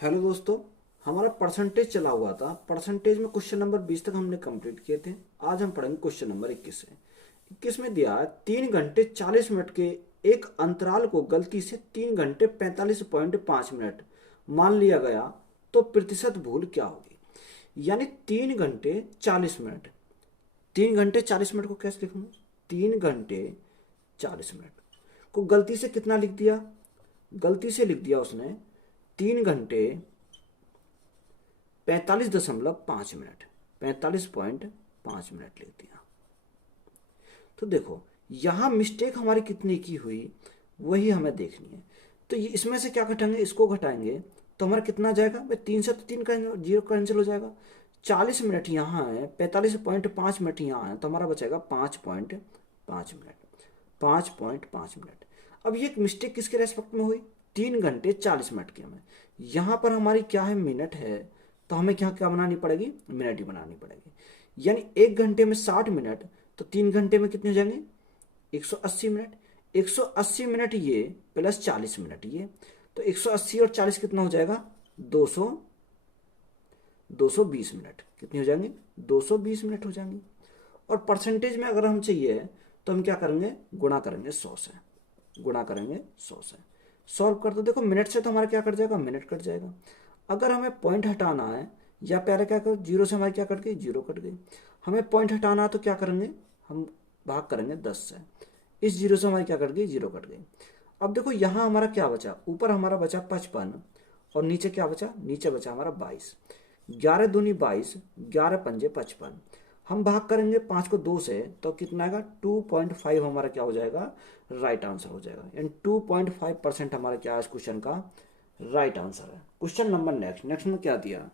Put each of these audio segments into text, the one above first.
Hello दोस्तों। हमारा percentage चला हुआ था। परसेंटेज में क्वेश्चन नंबर 20 तक हमने कंप्लीट किए थे। आज हम पढ़ेंगे क्वेश्चन नंबर 21 से। 21 में दिया है 3 घंटे 40 मिनट के एक अंतराल को गलती से 3 घंटे 45.5 मिनट मान लिया गया तो प्रतिशत भूल क्या होगी। यानी 3 घंटे 40 मिनट, 3 घंटे 40 मिनट को कैसे लिखूंगा? 3 घंटे 40 मिनट को गलती से कितना लिख दिया? गलती से लिख दिया उसने 3 घंटे 45.5 मिनट, 45.5 मिनट लिख दिया। तो देखो यहां मिस्टेक हमारी कितनी की हुई वही हमें देखनी है। तो ये इसमें से क्या घटाएंगे? इसको घटाएंगे तो हमारा कितना जाएगा भाई? 3 से तो 3 का जीरो कैंसिल हो जाएगा। 40 मिनट यहाँ है, 45.5 मिनट यहाँ है, तो हमारा बचेगा 5.5 मिनट, 5.5 मिनट। अब ये मिस्टेक किसके रेस्पेक्ट में हुई? 3 घंटे 40 मिनट की। हमें यहाँ पर हमारी क्या है? मिनट है, तो हमें क्या क्या बनानी पड़ेगी? मिनट ही बनानी पड़ेगी। यानी 1 घंटे में 60 मिनट, तो 3 घंटे में कितने हो जाएंगे? 180 मिनट। 180 मिनट ये प्लस 40 मिनट ये, तो 180 और 40 कितना हो जाएगा? 200, 220 मिनट। कितनी हो जाएंगे? 220 मिनट हो जाएंगे। और परसेंटेज में अगर हम चाहिए तो हम क्या करेंगे? गुणा करेंगे 100 से, गुणा करेंगे 100 से। सॉल्व कर दो। देखो मिनट से तो हमारा क्या कट जाएगा? मिनट कट जाएगा। अगर हमें पॉइंट हटाना है या पहले क्या कर, जीरो से हमारी क्या कट गई? जीरो कट गई। हमें पॉइंट हटाना है तो क्या करेंगे? हम भाग करेंगे 10 से। इस जीरो से हमारी क्या कट गई? जीरो कट गई। अब देखो यहाँ हमारा क्या बचा? ऊपर हमारा बचा 55 और नीचे क्या बचा? नीचे बचा हमारा 22। 11 दूनी 22, 11 पंजे 55। हम भाग करेंगे 5 को 2 से तो कितना आएगा? 2.5 हमारा क्या हो जाएगा? राइट आंसर हो जाएगा। यानी 2.5% हमारा क्या है इस क्वेश्चन का? राइट आंसर है। Question number next. नेक्स्ट में क्या दिया?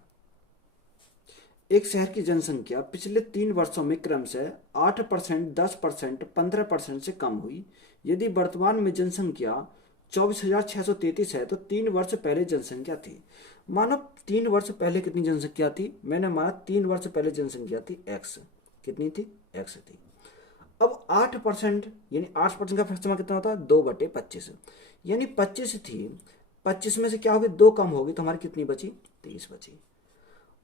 एक शहर की जनसंख्या पिछले 3 वर्षों में क्रम से 8%, 10%, 15% से कम हुई। यदि वर्तमान में जनसंख्या 24,633 है तो 3 वर्ष पहले जनसंख्या थी। मानो 3 वर्ष पहले कितनी जनसंख्या थी? मैंने माना 3 वर्ष पहले जनसंख्या थी एक्स। कितनी थी? एक्स थी। अब 8%, यानी 8% का फ्रैक्शन कितना होता है? 2/25। यानी 25 थी, 25 में से क्या होगी? 2 कम होगी तो हमारी कितनी बची? 30 बची।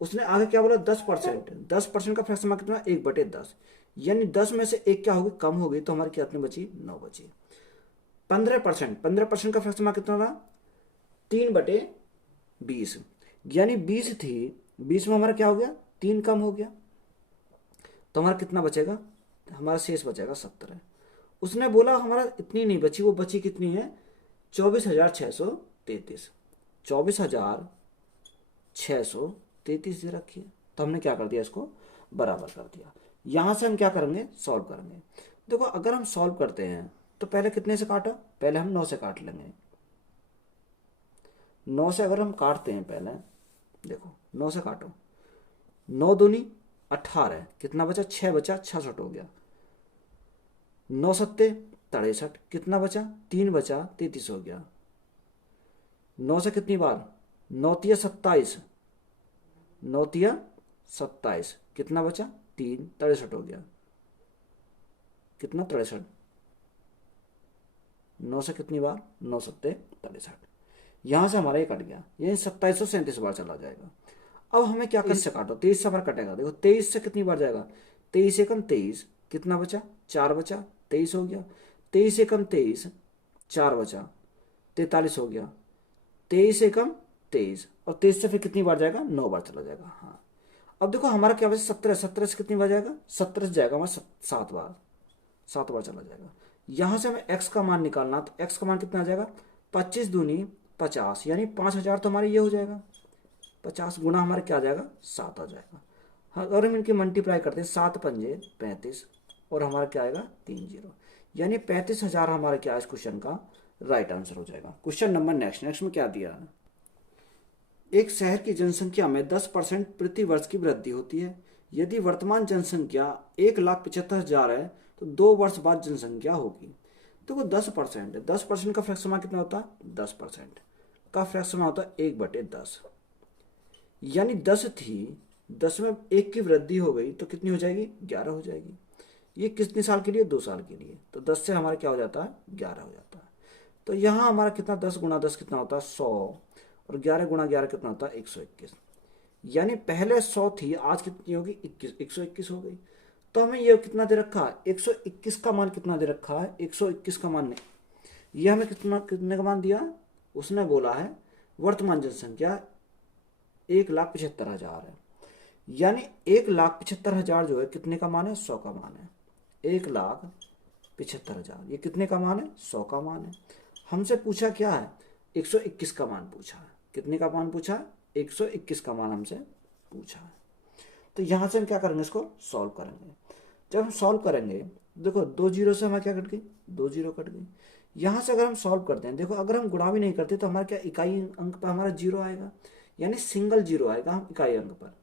उसने आगे क्या बोला? 10%, 10% का फ्रैक्शन कितना? 1/10। यानी 10 में से एक क्या होगी? कम होगी तो हमारी कितनी बची? 9 बची। 15%, 15% का फ्रैक्शन कितना था? 3/20। यानी 20 थी, 20 में हमारा क्या हो गया? 3 कम हो गया तो हमारा कितना बचेगा? हमारा शेष बचेगा 17। उसने बोला हमारा इतनी नहीं बची, वो बची कितनी है? 24,633। 24,633 दे रखी है, तो हमने क्या कर दिया? इसको बराबर कर दिया। यहां से हम क्या करेंगे? सॉल्व करेंगे। देखो अगर हम सॉल्व करते हैं तो पहले कितने से काटा? पहले हम 9 से काट लेंगे। 9 से अगर हम काटते हैं पहले, देखो 9 से काटो। 9 दूनी 18, कितना बचा? 6 बचा, 66 हो गया। 9 सत्ते 63, कितना बचा? 3 बचा, 33 हो गया। 9 से कितनी बार? 9 तिया 27, 9 तिया 27, कितना बचा? 3, 63 हो गया। कितना? 63। 9 से कितनी बार? 9 सत्ते 63। यहां से हमारा ये कट गया, ये 2737 बार चला जाएगा। अब हमें क्या करना? इससे काटो, 23 से हमारा कटेगा। देखो 23 से कितनी बार जाएगा? 23 एकम 23, कितना बचा? 4 बचा, 23 हो गया। 23 एकम 23, 4 बचा, 43 हो गया। 23 एकम 23, और 23 से फिर कितनी बार जाएगा? 9 बार चला जाएगा। हाँ, अब देखो हमारा क्या बचा? 17, 17 से कितनी बार जाएगा? 17 से जाएगा हमारा 7 बार, 7 बार चला जाएगा। यहां से हमें एक्स का मान निकालना, तो एक्स का मान कितना आ जाएगा? 25 दूनी 50, यानी 5,000 तो हमारे ये हो जाएगा। 50 गुना हमारे क्या आ जाएगा? 7 आ जाएगा। हाँ, अगर हम इनकी मल्टीप्लाई करते हैं, 7 पंजे 35, और हमारा क्या आएगा? 3 जीरो। यानी 35,000 हमारा क्या है इस क्वेश्चन का? राइट आंसर हो जाएगा। Question number next. नेक्स्ट में क्या दिया? एक शहर की जनसंख्या में 10% प्रति वर्ष की वृद्धि होती है। यदि वर्तमान जनसंख्या 1,75,000 है तो 2 वर्ष बाद जनसंख्या होगी। देखो 10%, 10% का फ्रैक्शन कितना होता है? 10% का फ्रैक्शन होता है 1/10। यानी 10 थी, 10 में 1 की वृद्धि हो गई तो कितनी हो जाएगी? 11 हो जाएगी। ये कितने साल के लिए? 2 साल के लिए। तो 10 से हमारा क्या हो जाता है? 11 हो जाता है। तो यहाँ हमारा कितना? 10 गुना 10 कितना होता है? 100। और 11 गुणा 11 कितना होता है 121। यानी पहले 100 थी, आज कितनी होगी 21, 121 हो गई। तो हमें ये कितना दे रखा है 121 का मान कितना दे रखा है 121 का मान नहीं, ये हमें कितने का मान दिया, उसने बोला है वर्तमान जनसंख्या 1,75,000 है। यानी 1,75,000 जो है कितने का मान है 100 का मान है। 1,75,000 ये कितने का मान है 100 का मान है। हमसे पूछा क्या है 121 का मान पूछा है। कितने का मान पूछा है 121 का मान हमसे पूछा है। तो यहाँ से हम क्या करेंगे इसको सॉल्व करेंगे। जब हम सॉल्व करेंगे देखो 2 जीरो से हमारे क्या कट गई 2 जीरो कट गई। यहाँ से अगर हम सॉल्व करते हैं देखो अगर हम गुणा भी नहीं करते तो हमारा क्या इकाई अंक पर हमारा जीरो आएगा, यानी सिंगल जीरो आएगा हम इकाई अंक पर।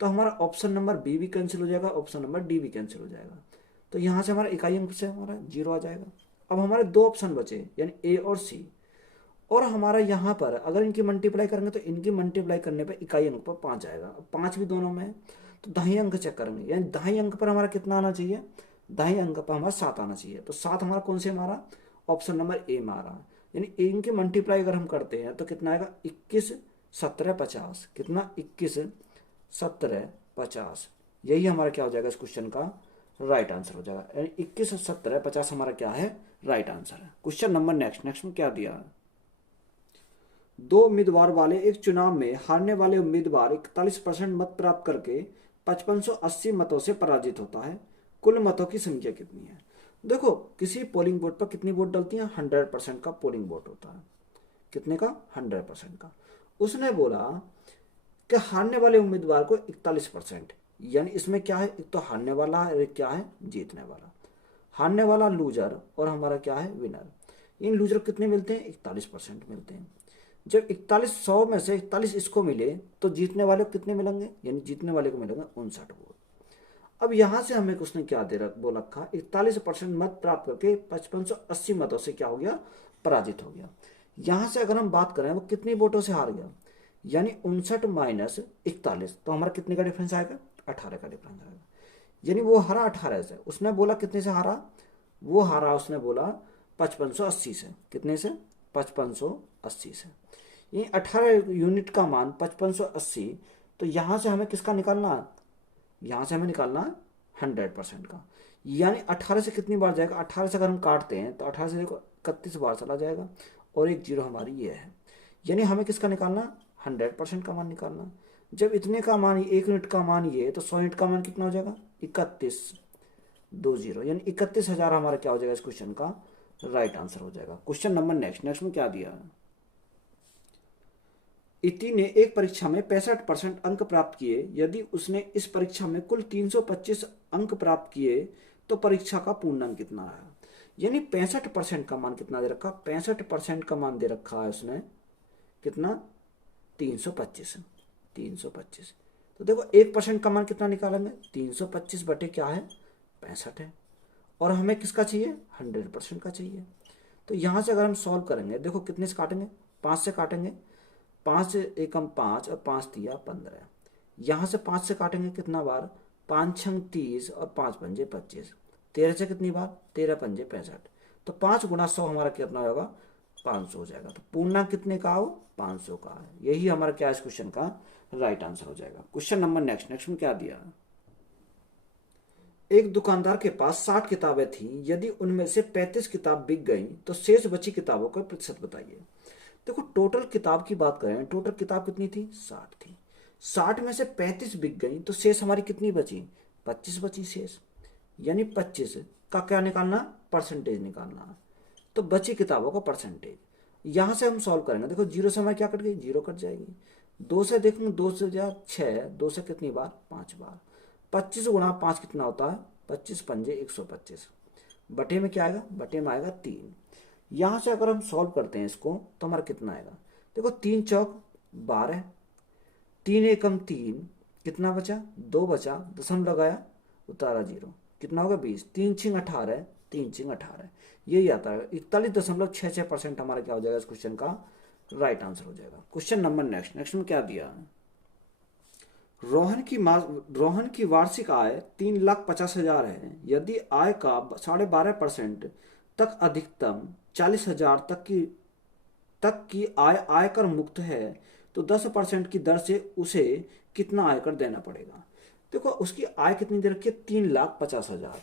तो हमारा ऑप्शन नंबर बी भी कैंसिल हो जाएगा, ऑप्शन नंबर डी भी कैंसिल हो जाएगा। तो यहाँ से हमारा इकाई अंक से हमारा जीरो आ जाएगा। अब हमारे दो ऑप्शन बचे यानी ए और सी, और हमारा यहाँ पर अगर इनकी मल्टीप्लाई करेंगे तो इनकी मल्टीप्लाई करने पर इकाई अंक पर 5 आएगा। अब 5 भी दोनों में है तो दाहिने अंक चेक करेंगे, यानी दाहिने अंक पर हमारा कितना आना चाहिए, दाहिने अंक पर हमारा 7 आना चाहिए। तो 7 हमारा कौन से मारा, ऑप्शन नंबर ए मारा। यानी इनकी मल्टीप्लाई अगर हम करते हैं तो कितना आएगा 21 17 50, कितना 21 17 50। यही हमारा क्या हो जाएगा इस क्वेश्चन का राइट आंसर हो जाएगा। यानी 21 17 50 हमारा क्या है राइट आंसर है। क्वेश्चन नंबर नेक्स्ट में क्या दिया है, दो उम्मीदवार वाले एक चुनाव में हारने वाले उम्मीदवार 41% मत प्राप्त करके 5580 मतों से पराजित होता है। कुल मतों की संख्या कितनी है। देखो किसी पोलिंग बूथ पर कितनी वोट डलती है 100% का पोलिंग वोट होता है। कितने का 100% का। उसने बोला कि हारने वाले उम्मीदवार को 41%, यानी इसमें क्या है एक तो हारने वाला है एक क्या है जीतने वाला। हारने वाला लूजर और हमारा क्या है विनर। इन लूजर कितने मिलते हैं 41% मिलते हैं। जब 4100 में से 41 इसको मिले तो जीतने वाले को कितने मिलेंगे, यानी जीतने वाले को मिलेंगे 59 वोट। अब यहां से हमें उसने क्या बोल रखा 41% मत प्राप्त करके 5580 मतों से क्या हो गया पराजित हो गया। यहां से अगर हम बात करें वो कितनी वोटों से हार गया, यानी 59 माइनस 41, तो हमारा कितने का डिफरेंस आएगा 18 का डिफरेंस आएगा। यानी वो हारा 18 से, उसने बोला कितने से हारा, वो हारा उसने बोला 5580 से। कितने से 5580 से। ये 18 यूनिट का मान 5580। तो यहां से हमें किसका निकालना, यहां से हमें निकालना 100% का। यानी 18 से कितनी बार जाएगा, 18 से अगर हम काटते हैं तो 18 से देखो 31 बार चला जाएगा और एक जीरो हमारी ये है। यानी हमें किसका निकालना 100% का मान निकालना। जब इतने का मान 1 यूनिट का मान ये तो 100 यूनिट का मान कितना हो जाएगा 31 20, यानी 31,000 हमारा क्या हो जाएगा इस क्वेश्चन का राइट आंसर हो जाएगा। क्वेश्चन नंबर नेक्स्ट में क्या दिया है, इति ने एक परीक्षा में 65% अंक प्राप्त किए। यदि उसने इस परीक्षा में कुल 325 अंक प्राप्त किए तो परीक्षा का पूर्णांक कितना है। यानी 65% का मान कितना दे रखा, 65% का मान दे रखा है उसने कितना 325। तो देखो 1% का मान कितना निकालेंगे 325 बटे क्या है 65 है, और हमें किसका चाहिए 100% का चाहिए। तो यहां से अगर हम सॉल्व करेंगे देखो कितने से काटेंगे 5 से काटेंगे, 5 एकम 5 और 5 तिया 15। यहाँ से 5 से काटेंगे कितना बार 5 छंग 30 और 5 पंजे 25। 13 से कितनी बार 13 पंजे 65। तो 5 गुणा 100 हमारा कितना होगा 500 हो जाएगा। तो पूर्णांक कितने का हो 500 का है। यही हमारा क्या इस क्वेश्चन का राइट आंसर हो जाएगा। क्वेश्चन नंबर नेक्स्ट में क्या दिया, एक दुकानदार के पास 60 किताबें थी। यदि उनमें से 35 किताब बिक गई तो शेष बची किताबों का प्रतिशत बताइए। देखो टोटल किताब की बात करें, टोटल किताब कितनी थी 60 थी। 60 में से 35 बिक गई तो शेष हमारी कितनी बची 25 बची शेष। यानी 25 का क्या निकालना परसेंटेज निकालना। तो बची किताबों का परसेंटेज यहां से हम सॉल्व करेंगे। देखो 0 से हमारी क्या कट गई 0 कट जाएगी। 2 से देखूंगे 2 से 6, 2 से कितनी बार 5 बार। 25 गुणा 5 कितना होता है 25 पंजे 125। बटे में क्या आएगा, बटे में आएगा 3। यहां से अगर हम सॉल्व करते हैं इसको तो हमारा कितना आएगा, देखो 3 चौक 12, 3 एकम 3, कितना बचा 2 बचा, दशम लगाया उतारा 0, कितना होगा 20, 3 छिंग 18, 3 छिंग 18, यही आता है 41.66% हमारा क्या हो जाएगा इस क्वेश्चन का राइट आंसर हो जाएगा। क्वेश्चन नंबर नेक्स्ट में क्या दिया है, रोहन की वार्षिक आय 3,50,000 है। यदि आय का 12.5% तक अधिकतम 40,000 तक की तक की आय आयकर मुक्त है तो 10% की दर से उसे कितना आयकर देना पड़ेगा। देखो उसकी आय कितनी दे रखी है, 3,50,000।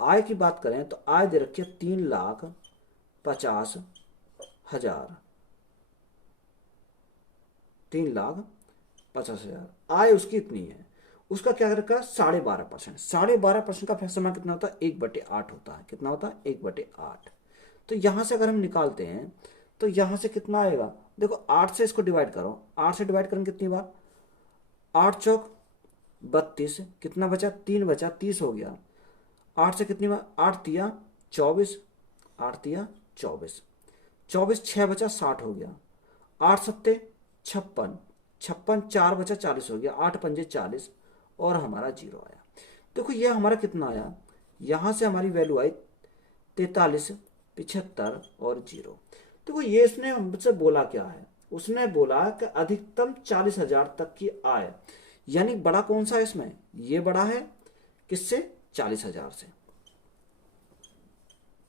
आय की बात करें तो आय दे रखी है 3,50,000, 3,50,000 आय उसकी इतनी है। उसका क्या रखा है, 12.5%। 12.5% का फैक्टर कितना होता है, 1/8 होता है। कितना होता है, 1/8। तो यहां से अगर हम निकालते हैं तो यहां से कितना आएगा, देखो 8 से इसको डिवाइड करो, 8 से डिवाइड करेंगे कितनी बार, 8 चौक 32, कितना बचा, 3 बचा, 30 हो गया। 8 से कितनी बार, 8 तिया 24, 8 तिया 24, 24 6 बचा 60 हो गया। 8 सत्ते 56, 56 4 बचा 40 हो गया। 8 पंजे 40 और हमारा जीरो आया। देखो ये हमारा कितना आया, यहां से हमारी वैल्यू आई 43, 75 और जीरो। देखो ये इसने हमसे बोला क्या है, उसने बोला कि अधिकतम 40,000 तक की आय, यानी बड़ा कौन सा है इसमें, ये बड़ा है किससे, 40,000 से,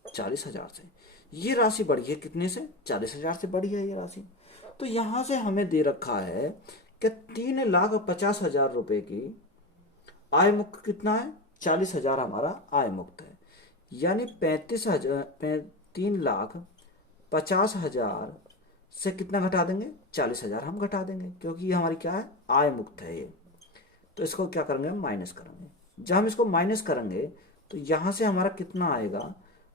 40,000 से। ये राशि बढ़ी है कितने से, 40,000 से बढ़ी है ये राशि। तो यहां से हमें दे रखा है कि 3,50,000 रुपए की आय मुक्त कितना है, 40,000 हमारा आय मुक्त है। यानी 3,50,000 से कितना घटा देंगे, 40,000 हम घटा देंगे, क्योंकि ये हमारी क्या है, आय मुक्त है ये। तो इसको क्या करेंगे, हम माइनस करेंगे। जब हम इसको माइनस करेंगे तो यहां से हमारा कितना आएगा,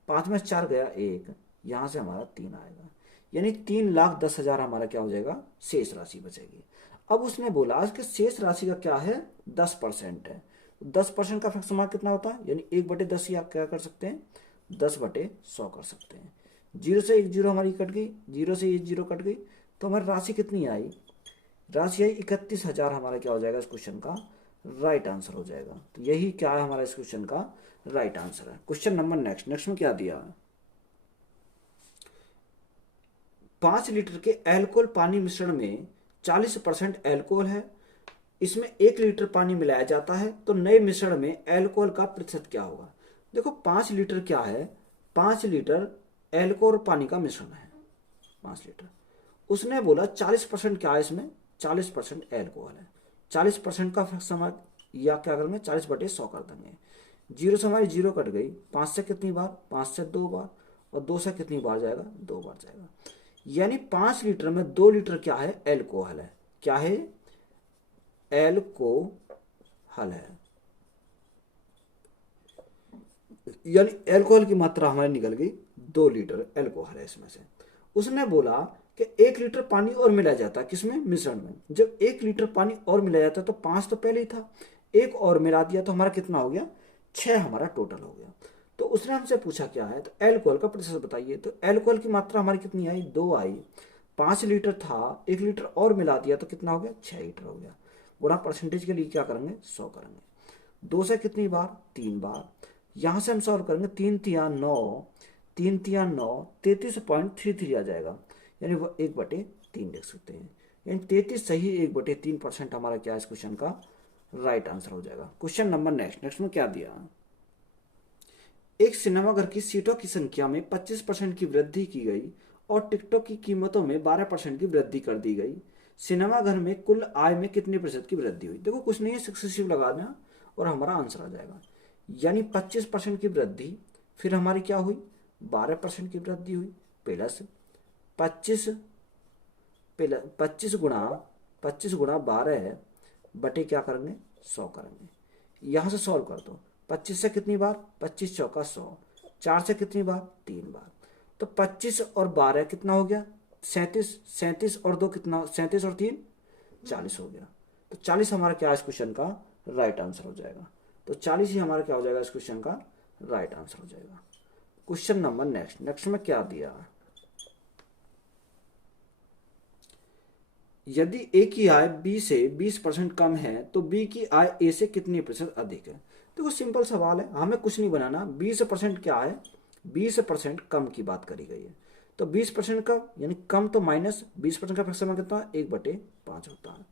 5 में 4 गया 1, यहां से हमारा 3 आएगा। यानी 3,10,000 हमारा क्या हो जाएगा, शेष राशि बचेगी। अब उसने बोला कि शेष राशि का क्या है, 10% है। 10% का फ्रैक्शन कितना होता है, यानी 1/10 ही आप क्या कर सकते हैं, 10/100 कर सकते हैं। जीरो से एक जीरो हमारी कट गई, जीरो से एक जीरो कट गई, तो हमारी राशि कितनी आई, राशि आई 31,000। हमारा क्या हो जाएगा इस क्वेश्चन का राइट आंसर हो जाएगा। तो यही क्या है हमारा इस क्वेश्चन का राइट आंसर है। क्वेश्चन नंबर नेक्स्ट में क्या दिया, 5 लीटर के एल्कोहल पानी मिश्रण में 40% एल्कोहल है, इसमें 1 लीटर पानी मिलाया जाता है, तो नए मिश्रण में एल्कोहल का प्रतिशत क्या होगा। देखो 5 लीटर क्या है, 5 लीटर एल्कोहल पानी का मिश्रण है, 5 लीटर। उसने बोला 40% क्या है इसमें, 40% एल्कोहल है। 40% का समय या क्या करेंगे, 40/100 कर देंगे। जीरो से हमारी जीरो कट गई, 5 से कितनी बार, 5 से 2 बार, और 2 से कितनी बार जाएगा, 2 बार जाएगा। यानी 5 लीटर में 2 लीटर क्या है, एल्कोहल है। क्या है, एल्कोहल है। यानी एल्कोहल की मात्रा हमारी निकल गई, 2 लीटर एल्कोहल है इसमें से। उसने बोला कि 1 लीटर पानी और मिलाया जाता है, किसमें, मिश्रण में। जब 1 लीटर पानी और मिलाया जाता तो 5 तो पहले ही था, 1 और मिला दिया तो हमारा कितना हो गया, 6 हमारा टोटल हो गया। तो उसने हमसे पूछा क्या है, तो एल्कोहल का प्रतिशत बताइए। तो एल्कोहल की मात्रा हमारी कितनी आई, 2 आई। 5 लीटर था, 1 लीटर और मिला दिया तो कितना हो गया, 6 लीटर हो गया। गुणा परसेंटेज के लिए क्या करेंगे, 100 करेंगे। 2 से कितनी बार, 3 बार। यहां से हम सॉल्व करेंगे, 3 तिया 9, 3 तिया 9, 33.33 आ जाएगा। यानी वो 1/3 लिख सकते हैं। यानी 33 सही 1/3% हमारा क्या है इस क्वेश्चन का राइट आंसर हो जाएगा। क्वेश्चन नंबर नेक्स्ट में क्या दिया, एक सिनेमाघर की सीटों की संख्या में 25% की वृद्धि की गई और टिकटों की कीमतों में 12% की वृद्धि कर दी गई। सिनेमाघर में कुल आय में कितने प्रतिशत की वृद्धि हुई। देखो कुछ नहीं है, सक्सेसिव लगाना और हमारा आंसर आ जाएगा। यानी 25% की वृद्धि, फिर हमारी क्या हुई, 12% की वृद्धि हुई, प्लस 25 25 गुणा 12 बटे क्या करेंगे, 100 करेंगे। यहां से सॉल्व कर दो, 25 से कितनी बार, 25 चौका 100, 4 से कितनी बार, 3 बार। तो 25 और 12 कितना हो गया, 37, 37 और 2 कितना, 37 और 3 40 हो गया। तो 40 हमारा क्या है इस क्वेश्चन का राइट आंसर हो जाएगा। तो 40 ही हमारा क्या हो जाएगा इस क्वेश्चन का राइट आंसर हो जाएगा। क्वेश्चन नंबर नेक्स्ट में क्या दिया, यदि ए की आय बी से 20% कम है तो बी की आय ए से कितनी प्रतिशत अधिक है। देखो सिंपल सवाल है, हमें कुछ नहीं बनाना। 20% क्या है, 20% कम की बात करी गई है। तो 20% का यानी कम, तो माइनस 20% का फ्रैक्शन में कितना, 1/5 होता है।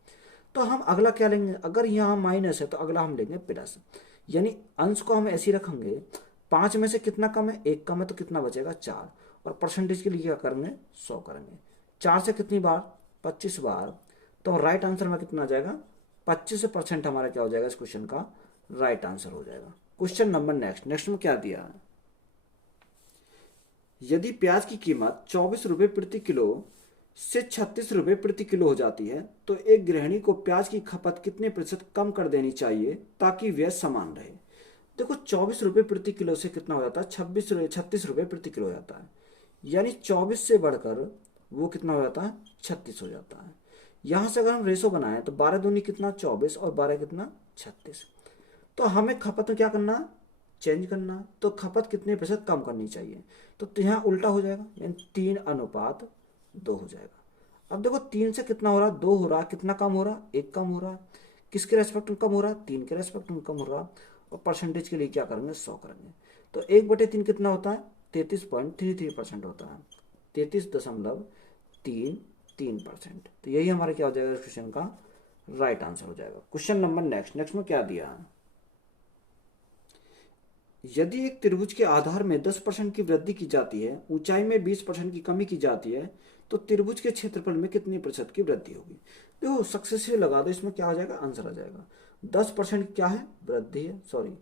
तो हम अगला क्या लेंगे, अगर यहाँ माइनस है तो अगला हम लेंगे प्लस। यानी अंश को हम ऐसे ही रखेंगे, 5 में से कितना कम है, 1 कम है, तो कितना बचेगा, 4। और परसेंटेज के लिए क्या करेंगे, 100 करेंगे। 4 से कितनी बार, 25 बार, तो राइट आंसर में कितना आ जाएगा, 25% हमारा क्या हो जाएगा इस क्वेश्चन का राइट आंसर हो जाएगा। क्वेश्चन नंबर नेक्स्ट में क्या दिया है, यदि प्याज की कीमत 24 रुपये प्रति किलो से 36 रुपये प्रति किलो हो जाती है तो एक गृहिणी को प्याज की खपत कितने प्रतिशत कम कर देनी चाहिए ताकि व्यय समान रहे। देखो 24 रुपये प्रति किलो से कितना हो जाता है, 36 रुपये प्रति किलो हो जाता है, यानी 24 से बढ़कर वो कितना हो जाता है, 36 हो जाता है। यहाँ से अगर हम रेशो बनाएं तो 12 दूनी कितना 24 और 12 कितना 36, तो हमें खपत में क्या करना, चेंज करना, तो खपत कितने प्रतिशत कम करनी चाहिए, तो यहाँ उल्टा हो जाएगा, यानी 3:2 हो जाएगा। अब देखो 3 से कितना हो रहा, 2 हो रहा, कितना कम हो रहा, 1 कम हो रहा, किसके रेस्पेक्ट में कम हो रहा, 3 के रेस्पेक्ट में कम हो रहा, और परसेंटेज के लिए क्या करेंगे, 100 करेंगे, तो 1/3 कितना होता है, 33.33% होता है, 33.33%। तो यही हमारे क्या हो जाएगा इस क्वेश्चन का राइट आंसर हो जाएगा। क्वेश्चन नंबर नेक्स्ट में क्या दिया है, यदि एक त्रिभुज के आधार में 10% की वृद्धि की जाती है, ऊंचाई में 20% की कमी की जाती है, तो त्रिभुज के क्षेत्रफल में कितनी प्रतिशत की वृद्धि होगी। देखो सक्सेसफुल लगा दो, इसमें क्या आ जाएगा, आंसर आ जाएगा 10% क्या है, वृद्धि है, सॉरी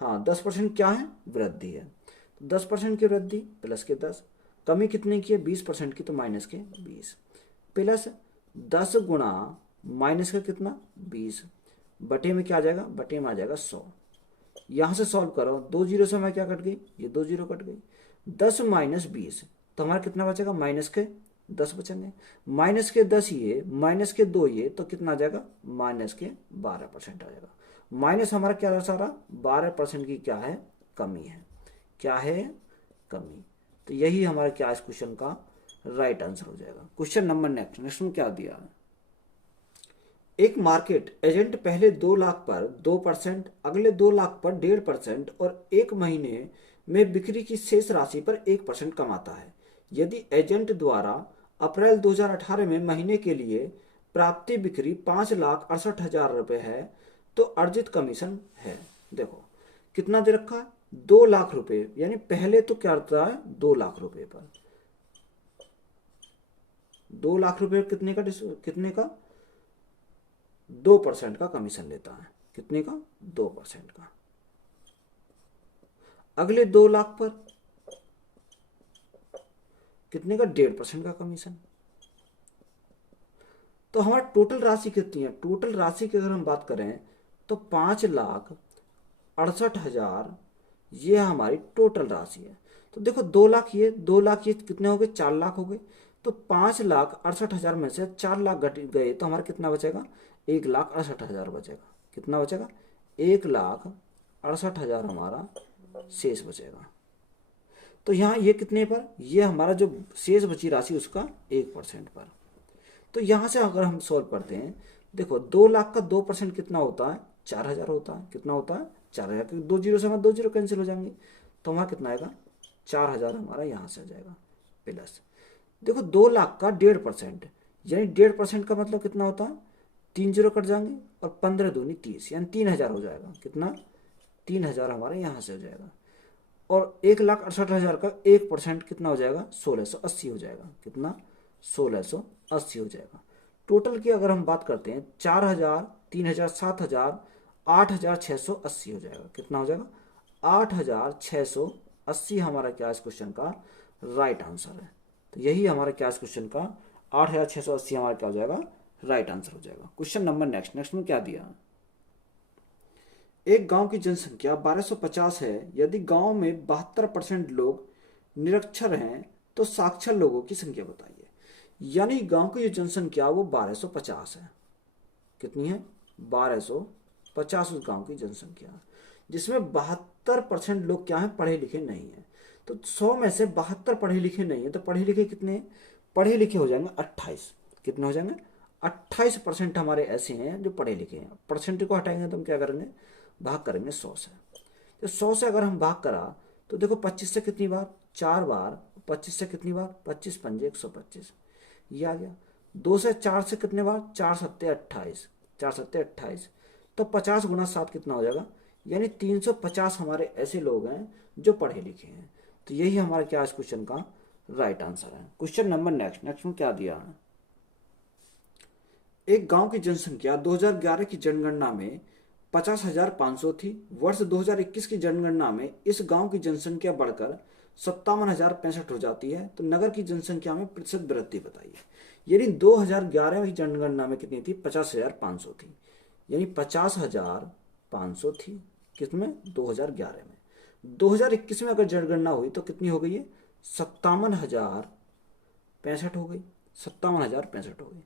हाँ 10% क्या है, वृद्धि है, तो 10% की वृद्धि प्लस के 10, कमी कितने की है, 20% की, तो माइनस के 20, प्लस 10 गुणा माइनस का कितना 20, बटे में क्या आ जाएगा, बटे में आ जाएगा 100। यहां से सॉल्व करो, 2 जीरो से हमारे क्या कट गई, ये 2 जीरो कट गई, 10 माइनस 20, तो हमारा कितना बचेगा, माइनस के 10 बचेंगे, माइनस के 10 ये, माइनस के 2 ये, तो कितना आ जाएगा, माइनस के 12% आ जाएगा। माइनस हमारा क्या रहा सारा, 12% की क्या है, कमी है, क्या है, कमी। तो यही हमारा क्या इस क्वेश्चन का राइट आंसर हो जाएगा। क्वेश्चन नंबर नेक्स्ट में क्या दिया है, एक मार्केट एजेंट पहले 2 लाख पर 2%, अगले 2 लाख पर 1.5% और 1 महीने में बिक्री की शेष राशि पर 1% कमाता है। यदि एजेंट द्वारा अप्रैल 2018 में महीने के लिए प्राप्ति बिक्री 5,68,000 रुपये है तो अर्जित कमीशन है। देखो कितना दे रखा है, 2 लाख रुपए, यानी पहले तो क्या होता है, 2 लाख रुपए पर 2 लाख रुपए कितने का 2% का कमीशन लेता है, कितने का, 2% का। अगले 2 लाख पर कितने का, 1.5% का कमीशन। तो हमारी टोटल राशि कितनी है, टोटल राशि की अगर हम बात करें तो 5,68,000 ये हमारी टोटल राशि है। तो देखो 2 लाख ये, 2 लाख ये कितने हो गए, 4 लाख हो गए, तो 5,68,000 में से 4 लाख घट गए तो हमारा कितना बचेगा, 1,68,000 बचेगा, कितना बचेगा, 1,68,000 हमारा शेष बचेगा। तो यहाँ ये कितने पर, ये हमारा जो शेष बची राशि उसका 1% पर। तो यहाँ से अगर हम सॉल्व करते हैं, देखो 2 लाख का 2% कितना होता है, 4,000 होता है, कितना होता है, 4,000, क्योंकि 2 जीरो से हमारे 2 जीरो कैंसिल हो जाएंगे, तो हमारा कितना आएगा, 4,000 हमारा यहाँ से आ जाएगा, प्लस देखो 2 लाख का 1.5%, यानी 1.5% का मतलब कितना होता है, 3 जीरो कट जाएंगे और 15 दूनी 30, यानी 3,000 हो जाएगा, कितना, 3,000 हमारे यहाँ से हो जाएगा। और 1,68,000 का 1% कितना हो जाएगा, 1,680 हो जाएगा, कितना, 1,680 हो जाएगा। टोटल की अगर हम बात करते हैं 4,000, 3,000, 7,000, 8,680 हो जाएगा, कितना हो जाएगा, 8,680 हमारा क्या इस क्वेश्चन का राइट आंसर है। तो यही हमारा क्या इस क्वेश्चन का 8,680 हमारा क्या हो जाएगा, राइट आंसर हो जाएगा। क्वेश्चन नंबर नेक्स्ट में क्या दिया, एक गांव की जनसंख्या 1250 है, यदि गांव में 72% लोग निरक्षर हैं तो साक्षर लोगों की संख्या बताइए। यानी गांव की जो जनसंख्या वो 1250 है, कितनी है, 1250 उस गांव की जनसंख्या, जिसमें 72% लोग क्या है, पढ़े लिखे नहीं है। तो 100 में से 72 पढ़े लिखे नहीं है, तो पढ़े लिखे कितने, पढ़े लिखे हो जाएंगे 28, कितने हो जाएंगे, 28% हमारे ऐसे हैं जो पढ़े लिखे हैं। परसेंट को हटाएंगे तो हम क्या करेंगे, भाग करेंगे 100 से। तो 100 से अगर हम भाग करा तो देखो 25 से कितनी बार, 4 बार, 25 से कितनी बार, 25 पंजे 125, ये आ गया। 2 से 4 से कितने बार, 4 सत्ते 28, 4 सत्ते 28, तो 50 गुना 7 कितना हो जाएगा, यानी 350 हमारे ऐसे लोग हैं जो पढ़े लिखे हैं। तो यही हमारा क्या इस क्वेश्चन का राइट आंसर है। क्वेश्चन नंबर नेक्स्ट में क्या दिया है? एक गांव की जनसंख्या 2011 की जनगणना में 50,500 थी। वर्ष 2021 की जनगणना में इस गांव की जनसंख्या बढ़कर 57,065 हो जाती है, तो नगर की जनसंख्या में प्रतिशत वृद्धि बताइए। यानी 2011 की जनगणना में कितनी थी? 50,500 थी, यानी 50,500 थी किसमें? 2011 में। 2021 में अगर जनगणना हुई तो कितनी हो गई है? 57,065 हो गई, 57,065 हो गई।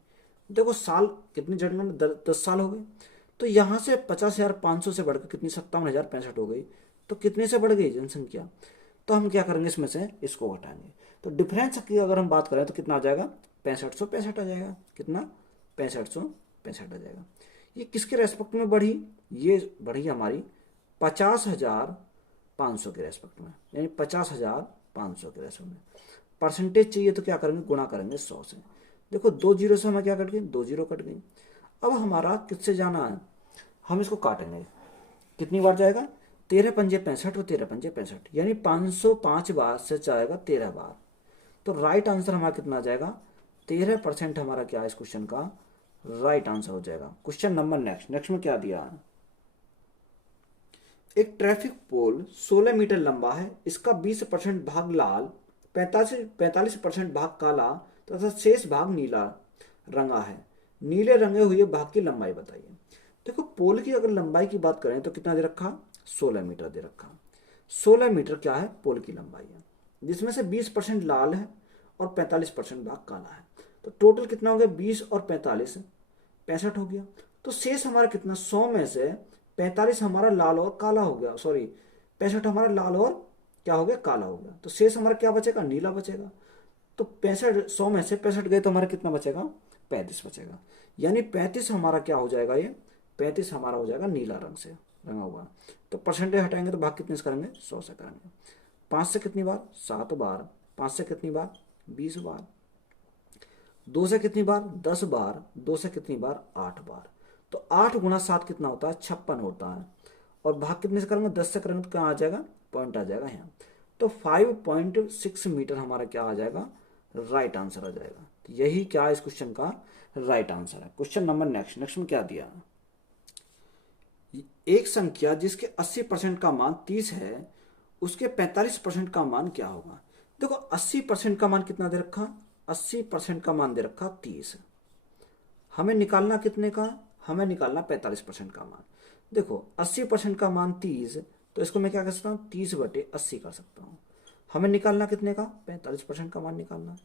देखो साल कितनी जनगणना, 10 साल हो गए। तो यहाँ से 50,500 से बढ़कर कितनी? 57,065 हो गई। तो कितने से बढ़ गई जनसंख्या? तो हम क्या करेंगे, इसमें से इसको घटाएंगे। तो डिफरेंस की अगर हम बात करें तो कितना आ जाएगा? 6565 आ जाएगा। कितना? 6565 आ जाएगा। ये किसके रेस्पेक्ट में बढ़ी? ये बढ़ी हमारी 50,500 के रेस्पेक्ट में, यानी 50,500 के रेस्पेक्ट में। परसेंटेज चाहिए तो क्या करेंगे? गुणा करेंगे 100 से। देखो 2 जीरो से हमें क्या कट गई? 2 जीरो कट गई। अब हमारा किससे जाना है? हम इसको काटेंगे। कितनी बार जाएगा? 13 पंजे 65 और 13 पंजे 65, यानी 505 बार से जाएगा 13 बार। तो राइट आंसर हमारा कितना आ जाएगा? 13% हमारा क्या है इस क्वेश्चन का? राइट आंसर हो जाएगा। क्वेश्चन नंबर नेक्स्ट में क्या दिया? एक ट्रैफिक पोल 16 मीटर लंबा है। इसका 20% भाग लाल, 45% भाग काला तथा शेष भाग नीला रंगा है। नीले रंगे हुए भाग की लंबाई बताइए। देखो पोल की अगर लंबाई की बात करें तो कितना दे रखा? 16 मीटर दे रखा। 16 मीटर क्या है? पोल की लंबाई है, जिसमें से 20% लाल है और 45% भाग काला है। तो टोटल कितना हो गया? 20 और 45, 65 हो गया। तो शेष हमारा कितना? 100 में से 45 हमारा लाल और काला हो गया, सॉरी 65 हमारा लाल और क्या हो गया? काला हो गया। तो शेष हमारा क्या बचेगा? नीला बचेगा। तो 65, 100 में से 65 गए तो हमारा कितना बचेगा? 35 बचेगा। यानी 35 हमारा क्या हो जाएगा? ये 35 हमारा हो जाएगा नीला रंग से रंगा हुआ। तो परसेंटेज हटाएंगे तो भाग कितने से करेंगे? 100 से करेंगे। 5 से कितनी बार? 7 बार। 5 से कितनी बार? 20 बार। 2 से कितनी बार? 10 बार। 2 से कितनी बार? 8 बार। तो 8 गुणा 7 कितना होता है? 56 होता है। और भाग कितने से करेंगे? 10 से करेंगे तो क्या आ जाएगा? पॉइंट आ जाएगा यहाँ। तो 5.6 मीटर हमारा क्या आ जाएगा? राइट आंसर आ जाएगा। तो यही क्या है इस क्वेश्चन का? राइट आंसर है। क्वेश्चन नंबर नेक्स्ट में क्या दिया? एक संख्या जिसके 80% का मान 30 है, उसके 45% का मान क्या होगा? देखो 80% का मान कितना दे रखा? 80% का मान दे रखा 30। हमें निकालना कितने का? हमें निकालना 45% का मान। देखो 80% का मान 30, तो इसको मैं क्या कर सकता हूँ? 30/80 कर सकता हूँ। हमें निकालना कितने का? 45% का मान निकालना।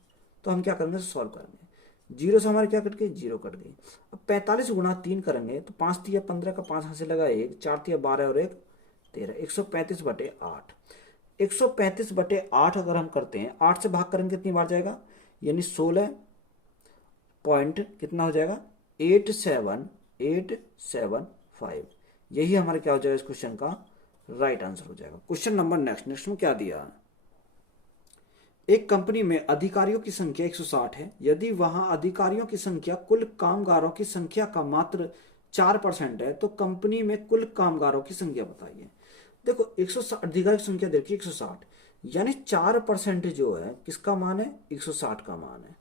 तो हम क्या करेंगे? सॉल्व करेंगे। जीरो से हमारे क्या कट गई? जीरो कट गई। अब 45 गुणा 3 करेंगे तो 5 तिया 15 का 5 हाथ से लगा 1, 4 तिया 12 और 1 13, 135/8। 135/8 अगर हम करते हैं, 8 से भाग करेंगे कितनी बार जाएगा? यानी 16 पॉइंट कितना हो जाएगा? 87875। यही हमारे क्या हो जाएगा इस क्वेश्चन का? राइट आंसर हो जाएगा। क्वेश्चन नंबर नेक्स्ट में क्या दिया? एक कंपनी में अधिकारियों की संख्या 160 है। यदि वहां अधिकारियों की संख्या कुल कामगारों की संख्या का मात्र 4% है, तो कंपनी में कुल कामगारों की संख्या बताइए। देखो 160 अधिकारी की संख्या देखिए 160, यानी 4% जो है किसका मान है? 160 का मान है।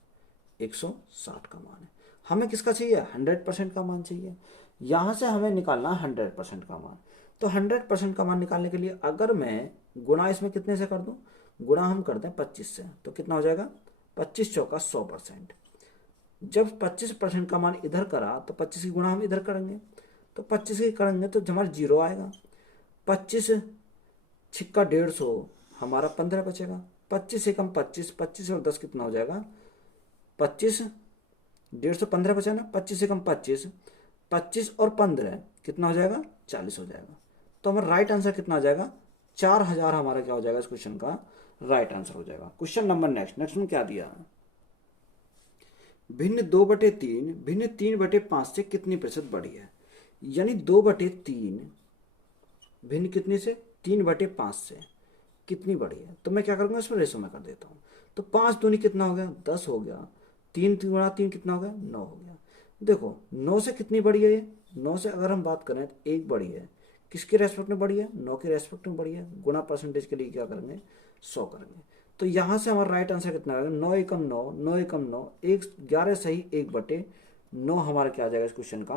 160 का मान है। हमें किसका चाहिए? 100% का मान चाहिए। यहां से हमें निकालना 100% का मान। तो 100% का मान निकालने के लिए अगर मैं गुणा इसमें कितने से कर दूं? गुणा हम करते हैं 25 से, तो कितना हो जाएगा? 25 चौका 100%। जब 25% का मान इधर करा तो 25 की गुणा हम इधर करेंगे, तो 25 की करेंगे तो हमारा जीरो आएगा। 25 छिक्का 150, हमारा 15 बचेगा। 25 से कम 25, 25 और 10 कितना हो जाएगा? 25, 150 15 बचा ना। 25 से कम 25, 25 और 15 कितना हो जाएगा? 40 हो जाएगा। तो हमारा राइट आंसर कितना आ जाएगा? 4000 हमारा क्या हो जाएगा इस क्वेश्चन का? राइट आंसर हो जाएगा। क्वेश्चन नंबर नेक्स्ट में क्या दिया? भिन्न 2/3 भिन्न 3/5 से कितनी प्रतिशत बढ़ी है? यानी 2/3 भिन्न कितने से? 3/5 से कितनी बढ़ी है? तो मैं क्या करूंगा? इसमें रेशो में कर देता हूँ। तो 5 दूनी कितना हो गया? 10 हो गया। 3 गुणा 3 कितना हो गया? 9 हो गया। देखो 9 से कितनी बढ़ी है ये? 9 से अगर हम बात करें तो 1 बढ़ी है। किसके रेस्पेक्ट में बढ़ी है? 9 के रेस्पेक्ट में बढ़ी है। गुणा परसेंटेज के लिए क्या करेंगे? 100 करेंगे। तो यहाँ से हमारा राइट आंसर कितना आएगा, 9 एकम 9, 9 एकम 9, 11 सही 1/9 हमारा क्या आ जाएगा इस क्वेश्चन का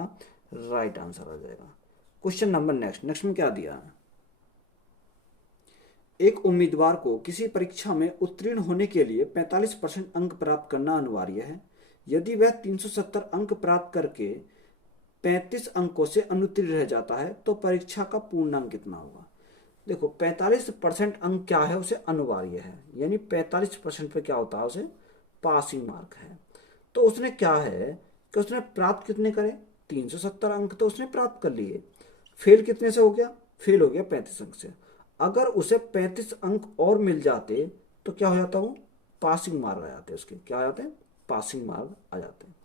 राइट आंसर आ जाएगा। क्वेश्चन नंबर नेक्स्ट में क्या दिया है, एक उम्मीदवार को किसी परीक्षा में उत्तीर्ण होने के लिए 45% अंक प्राप्त करना अनिवार्य है। यदि वह 370 अंक प्राप्त करके 35 अंकों से अनुत्तीर्ण रह जाता है तो परीक्षा का पूर्णांक कितना होगा। देखो 45% अंक क्या है, उसे अनिवार्य है, यानी 45% पे क्या होता है, उसे पासिंग मार्क है। तो उसने क्या है कि उसने प्राप्त कितने करे, 370 अंक तो उसने प्राप्त कर लिए। फेल कितने से हो गया, फेल हो गया 35 अंक से। अगर उसे 35 अंक और मिल जाते तो क्या हो जाता, वो पासिंग मार्क आ जाते, उसके क्या आ जाते हैं, पासिंग मार्क आ जाते हैं।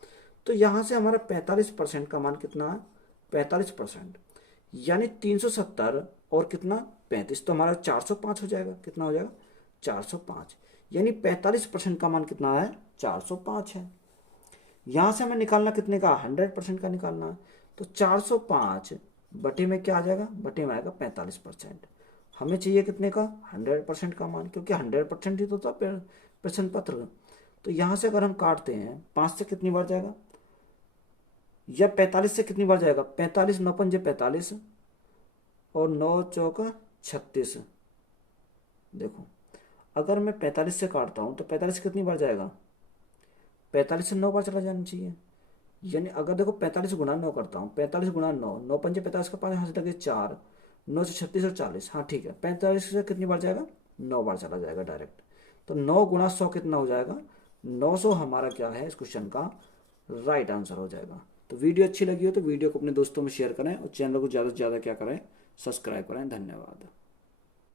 तो यहाँ से हमारा 45% का मान कितना है, 45%, यानी 370 और कितना 35, तो हमारा 405 हो जाएगा। कितना हो जाएगा, 405, यानी 45% का मान कितना है, 405 है। यहाँ से हमें निकालना कितने का, 100% का निकालना है। तो 405 बटे में क्या आ जाएगा, बटे में आएगा 45%। हमें चाहिए कितने का, 100% का मान, क्योंकि 100% ही तो था प्रश्न पत्र। तो यहाँ से अगर हम काटते हैं 5 से कितनी बार जाएगा, या 45 से कितनी बार जाएगा, 45, 9 पंजे 45 और 9 चौका 36। देखो अगर मैं 45 से काटता हूँ तो 45 कितनी बार जाएगा, 45 से 9 बार चला जाना चाहिए। यानी अगर देखो 45 गुणा 9 करता हूँ, 45 गुणा 9, 9 पंजे 45 का 5, यहाँ से लगे 4, 9 से 36 और 40, हाँ ठीक है, 45 से कितनी बार जाएगा, 9 बार चला जाएगा डायरेक्ट। तो 9 गुणा 100 कितना हो जाएगा, 900 हमारा क्या है इस क्वेश्चन का राइट आंसर हो जाएगा। तो वीडियो अच्छी लगी हो तो वीडियो को अपने दोस्तों में शेयर करें और चैनल को ज़्यादा से ज़्यादा क्या करें, सब्सक्राइब करें। धन्यवाद।